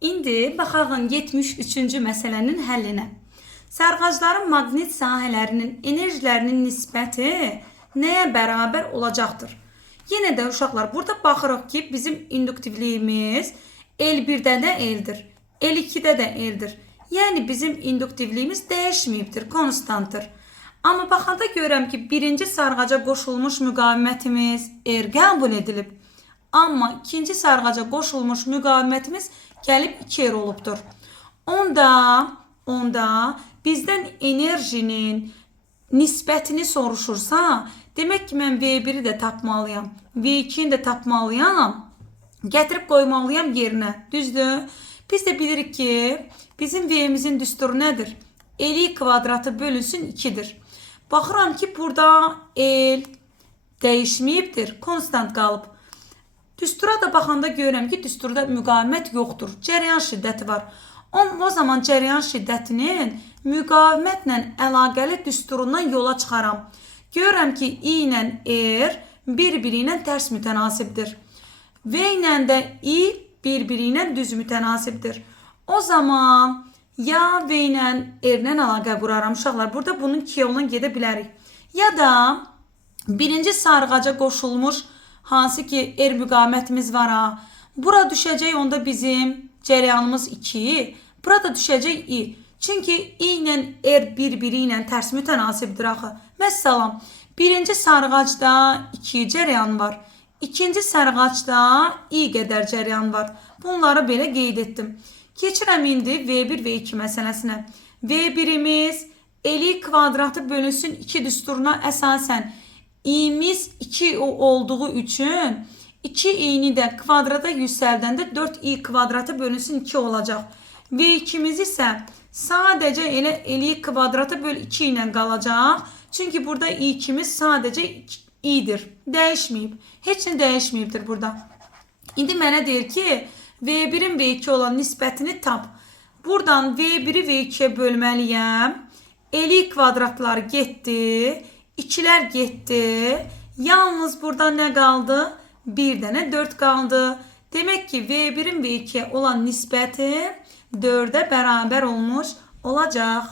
İndi baxaq 73-cü məsələnin həllinə. Sərğacların maqnit sahələrinin enerjilərinin nisbəti nəyə bərabər olacaqdır? Yenə də uşaqlar, burada baxırıq ki, bizim induktivliyimiz L1-də də L-dir, L2-də də L-dir. Yəni bizim induktivliyimiz dəyişməyibdir, konstantdır. Amma baxanda görürəm ki, birinci sarğaca qoşulmuş müqavimətimiz R qəbul edilib. Amma ikinci sarğaca qoşulmuş müqavimətimiz gəlib 2R olubdur. Onda bizdən enerjinin nisbətini soruşursa, demək ki, mən V1-i də tapmalıyam, V2-ni də tapmalıyam, gətirib qoymalıyam yerinə. Düzdür? Biz də bilirik ki, bizim V-imizin düsturu nədir? L kvadratı bölünsün 2-dir. Baxıram ki, burada L dəyişməyibdir, konstant qalıb. Düstura da baxanda görürəm ki, düsturda müqavimət yoxdur. Cəryan şiddəti var. O zaman cəryan şiddətinin müqavimətlə əlaqəli düsturundan yola çıxaram. Görürəm ki, I ilə R bir-biri ilə tərs mütənasibdir. V ilə də I bir-biri ilə düz mütənasibdir. O zaman ya V ilə R ilə əlaqə quraram uşaqlar. Burada bunun 2 yoluna gedə bilərik. Ya da birinci sarğaca qoşulmuş hansı ki R müqavimətimiz var ha. Bura düşəcək, onda bizim cəryanımız 2. Burada düşəcək I. Çünki I ilə R bir-biri ilə tərs mütənasibdir axı. Məsələn, birinci sarğacda 2 cəryan var. İkinci sarğacda I qədər cəryan var. Bunları belə qeyd etdim. Keçirəm indi V1 və 2 məsələsinə. V1-imiz L kvadratı bölünsün 2 düsturuna əsasən i'miz 2 olduğu üçün 2i'ni də kvadrata yüksəldəndə 4i kvadratı bölünsün 2 olacaq. V2'miz isə sadəcə elə L kvadratı böl 2 ilə qalacaq. Çünki burada i2'miz sadəcə i'dir. Dəyişməyib. Heç nə dəyişməyibdir burada. İndi mənə deyir ki, V1'in V2 olan nisbətini tap. Buradan V1'i V2'ye bölməliyəm. L kvadratlar getdi. 2'lər getdi. Yalnız burada nə qaldı? Bir dənə 4 qaldı. Demək ki, V1'in V2'ye olan nisbəti 4'ə bərabər olmuş olacaq.